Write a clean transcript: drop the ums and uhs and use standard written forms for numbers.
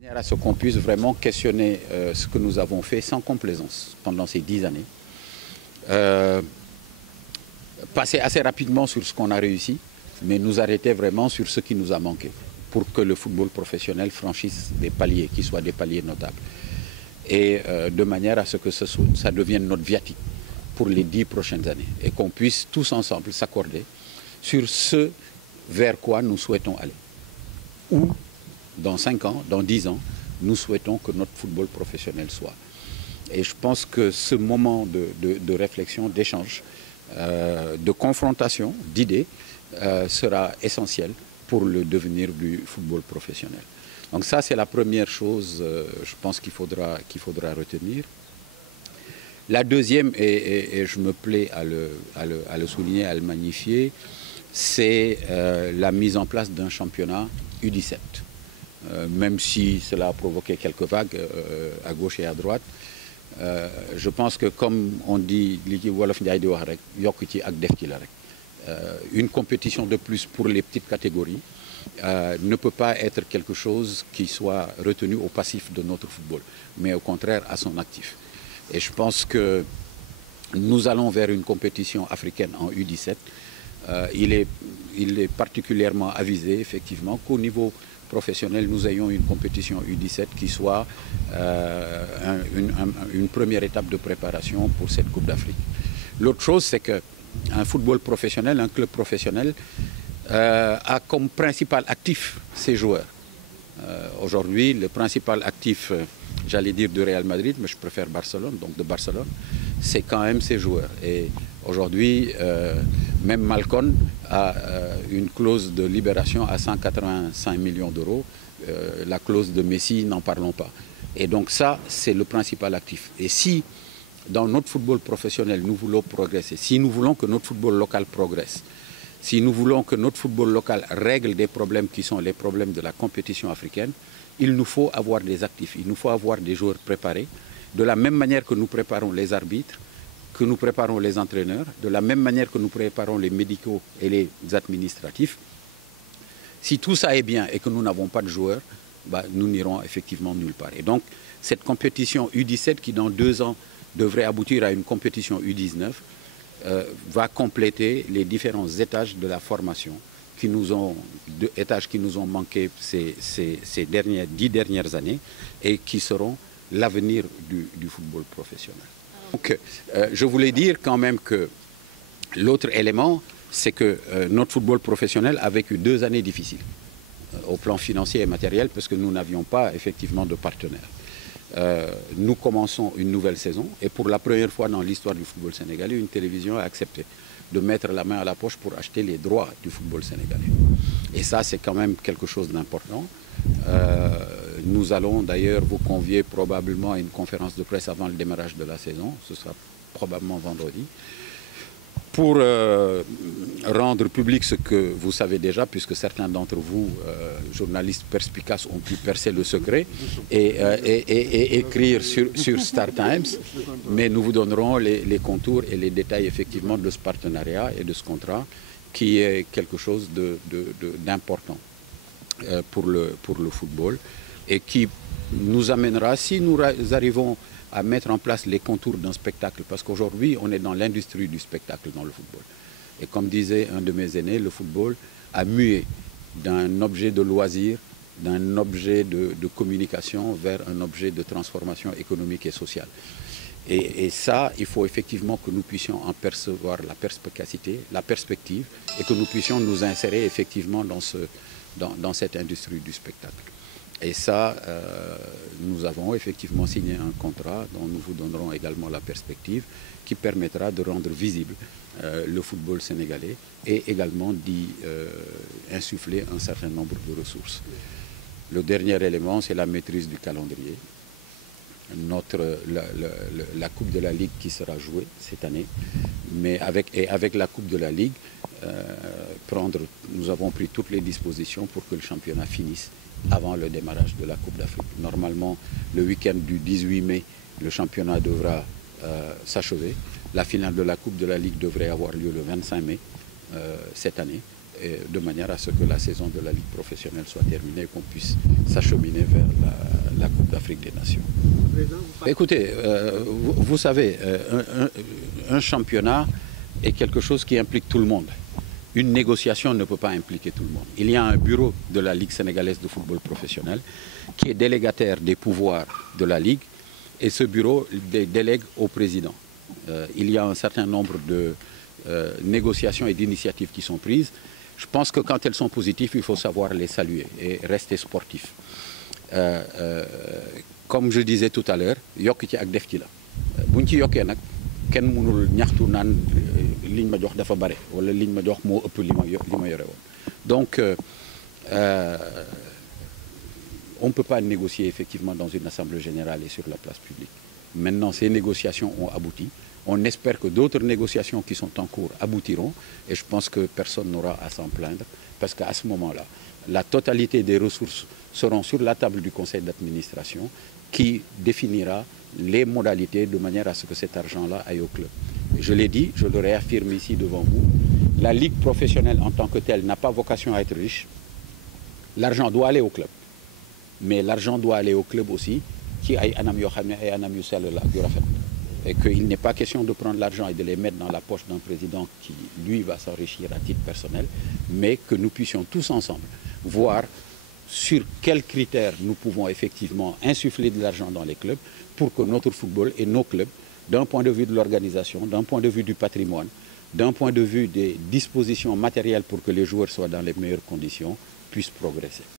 manière à ce qu'on puisse vraiment questionner ce que nous avons fait sans complaisance pendant ces 10 années. Passer assez rapidement sur ce qu'on a réussi, mais nous arrêter vraiment sur ce qui nous a manqué pour que le football professionnel franchisse des paliers, qui soient des paliers notables. Et de manière à ce que ça devienne notre viatique pour les 10 prochaines années et qu'on puisse tous ensemble s'accorder sur ce vers quoi nous souhaitons aller. Ou dans 5 ans, dans 10 ans, nous souhaitons que notre football professionnel soit. Et je pense que ce moment de réflexion, d'échange, de confrontation, d'idées, sera essentiel pour le devenir du football professionnel. Donc ça, c'est la première chose, je pense qu'il faudra retenir. La deuxième, et je me plais à le souligner, à le magnifier, c'est la mise en place d'un championnat U17. Même si cela a provoqué quelques vagues à gauche et à droite, je pense que comme on dit, une compétition de plus pour les petites catégories ne peut pas être quelque chose qui soit retenu au passif de notre football, mais au contraire à son actif. Et je pense que nous allons vers une compétition africaine en U17. Il est particulièrement avisé, effectivement, qu'au niveau professionnel, nous ayons une compétition U17 qui soit une première étape de préparation pour cette Coupe d'Afrique. L'autre chose, c'est qu'un football professionnel, un club professionnel, a comme principal actif ses joueurs. Aujourd'hui, le principal actif, j'allais dire du Real Madrid, mais je préfère Barcelone, donc de Barcelone, c'est quand même ses joueurs. Et aujourd'hui, même Malcom a une clause de libération à 185 millions d'euros. La clause de Messi, n'en parlons pas. Et donc ça, c'est le principal actif. Et si, dans notre football professionnel, nous voulons progresser, si nous voulons que notre football local progresse, si nous voulons que notre football local règle des problèmes qui sont les problèmes de la compétition africaine, il nous faut avoir des actifs, il nous faut avoir des joueurs préparés, de la même manière que nous préparons les arbitres, que nous préparons les entraîneurs, de la même manière que nous préparons les médicaux et les administratifs. Si tout ça est bien et que nous n'avons pas de joueurs, nous n'irons effectivement nulle part. Et donc, cette compétition U17 qui, dans 2 ans, devrait aboutir à une compétition U19, va compléter les différents étages de la formation qui nous ont manqué ces 10 dernières années et qui seront l'avenir du football professionnel. Donc, je voulais dire quand même que l'autre élément, c'est que notre football professionnel a vécu 2 années difficiles au plan financier et matériel parce que nous n'avions pas effectivement de partenaires. Nous commençons une nouvelle saison et pour la première fois dans l'histoire du football sénégalais, une télévision a accepté de mettre la main à la poche pour acheter les droits du football sénégalais. Et ça, c'est quand même quelque chose d'important. Nous allons d'ailleurs vous convier probablement à une conférence de presse avant le démarrage de la saison, ce sera probablement vendredi, pour rendre public ce que vous savez déjà, puisque certains d'entre vous, journalistes perspicaces, ont pu percer le secret et écrire sur Star Times. Mais nous vous donnerons les contours et les détails effectivement de ce partenariat et de ce contrat, qui est quelque chose d'important pour le football et qui nous amènera, si nous arrivons à mettre en place les contours d'un spectacle, parce qu'aujourd'hui, on est dans l'industrie du spectacle dans le football. Et comme disait un de mes aînés, le football a mué d'un objet de loisir, d'un objet de communication vers un objet de transformation économique et sociale. Et ça, il faut effectivement que nous puissions en percevoir la perspicacité, la perspective, et que nous puissions nous insérer effectivement dans cette industrie du spectacle. Et ça, nous avons effectivement signé un contrat dont nous vous donnerons également la perspective qui permettra de rendre visible le football sénégalais et également d'y insuffler un certain nombre de ressources. Le dernier élément, c'est la maîtrise du calendrier. La Coupe de la Ligue qui sera jouée cette année, mais avec la Coupe de la Ligue, nous avons pris toutes les dispositions pour que le championnat finisse avant le démarrage de la Coupe d'Afrique. Normalement, le week-end du 18 mai, le championnat devra s'achever. La finale de la Coupe de la Ligue devrait avoir lieu le 25 mai cette année, de manière à ce que la saison de la Ligue professionnelle soit terminée et qu'on puisse s'acheminer vers la Coupe d'Afrique des Nations. Écoutez, vous savez, un championnat est quelque chose qui implique tout le monde. Une négociation ne peut pas impliquer tout le monde. Il y a un bureau de la Ligue sénégalaise de football professionnel qui est délégataire des pouvoirs de la Ligue et ce bureau délègue au président. Il y a un certain nombre de négociations et d'initiatives qui sont prises. Je pense que quand elles sont positives, il faut savoir les saluer et rester sportif. Comme je disais tout à l'heure, yokk ci ak def ci la buñ ci yokkee nag kenn mënul ñaxtu naan liñ ma jox dafa bare wala liñ ma jox moo ëpp li ma yore woon. Donc on ne peut pas négocier effectivement dans une assemblée générale et sur la place publique. Maintenant, ces négociations ont abouti. On espère que d'autres négociations qui sont en cours aboutiront et je pense que personne n'aura à s'en plaindre parce qu'à ce moment-là, la totalité des ressources seront sur la table du conseil d'administration qui définira les modalités de manière à ce que cet argent-là aille au club. Je l'ai dit, je le réaffirme ici devant vous, la ligue professionnelle en tant que telle n'a pas vocation à être riche. L'argent doit aller au club. Mais l'argent doit aller au club aussi qui ay anam yoo xam ne ay anam yu sell la ak yu rafet et qu'il n'est pas question de prendre l'argent et de les mettre dans la poche d'un président qui lui va s'enrichir à titre personnel, mais que nous puissions tous ensemble voir sur quels critères nous pouvons effectivement insuffler de l'argent dans les clubs pour que notre football et nos clubs, d'un point de vue de l'organisation, d'un point de vue du patrimoine, d'un point de vue des dispositions matérielles pour que les joueurs soient dans les meilleures conditions, puissent progresser.